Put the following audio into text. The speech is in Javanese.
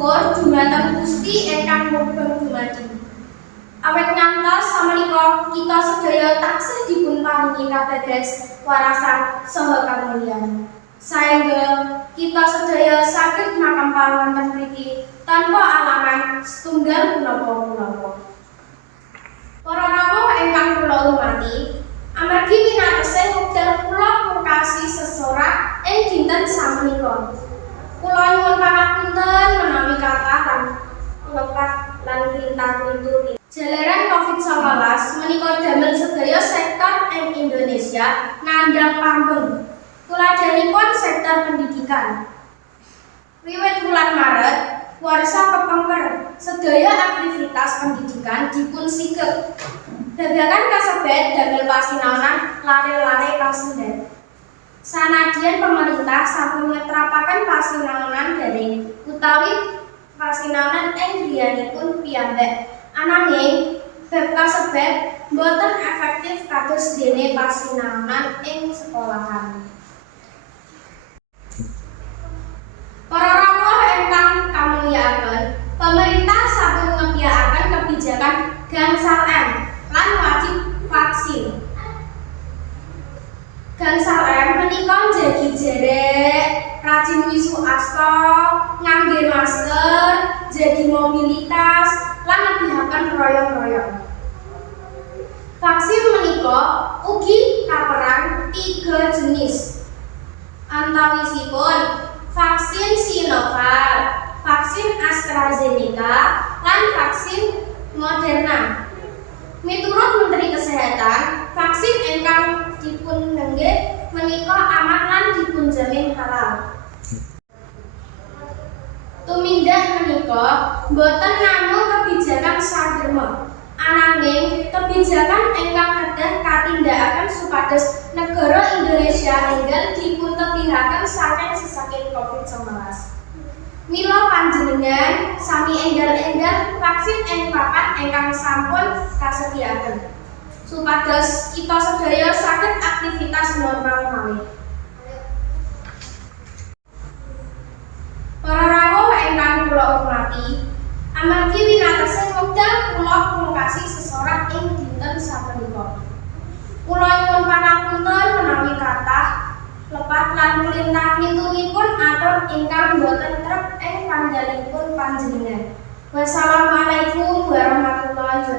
syukur dumateng Gusti ingkang mubeng dumadi. Awit ngantos samenika kita sedaya taksih dipun paringi kabeges warasan saha kamulyan. Saengga kita sedaya saged makampal wonten mriki tanpa alangan setunggal punapa-punapa. Para rawuh ingkang kula hormati, amargi winatosing wekdal kula pungkasi sesorak ing dinten samenika. Kula nyuwun pangapunten menawi kathah lan lepat lan klintah-klintu. Jalaran Covid-19 menika damel sedaya sektor ing Indonesia ngandhang pambeng. Tuladhanipun sektor pendidikan. Wiwit bulan Maret, warsa kepengker sedaya aktivitas pendidikan dipun sigek. Babagan kasebet damel pasinaonan lare-lare kasendhet. Sanadyan pemerintah sampun ngetrapaken pasinaonan daring utawi pasinaonan ing griyanipun piyambak, ananging bab kasebet boten efektif kados dene pasinaonan ing sekolahan. Para rawuh ingkang kamulyakaken, pemerintah sampun ngepiyakaken kebijakan gangsal M lan wajib vaksin. Gangsal M menika njagi jarak, rajin wisu asta, ngangge masker, njagi mobilitas, lan nebihaken royong-royong. Vaksin menika ugi kaperang 3 jenis. Antawisipun vaksin Sinovac, vaksin AstraZeneca, lan vaksin Moderna. Miturut Menteri Kesehatan, vaksin ingkang dipun nenggih menika aman lan dipunjamin halal. Tumindak menika boten namung kebijakan saderma, ananging kebijakan ingkang kedah katindakaken supados negara Indonesia enggal dipuntepihaken saking sesakit Covid-19. Mila panjenengan sami enggal-enggal vaksin ing papan ingkang sampun kasediaaken, supados kita sedaya saged aktivitas normal malih. Para rawuh ingkang kula hormati, amargi winatosing wekdal kula pungkasi sesorak ing dinten sapunika. Kula nyuwun pangapunten menawi kathah lepat lan klintah-klintunipun atur ingkang boten trep ing panggalipun panjenengan. Wassalamualaikum warahmatullahi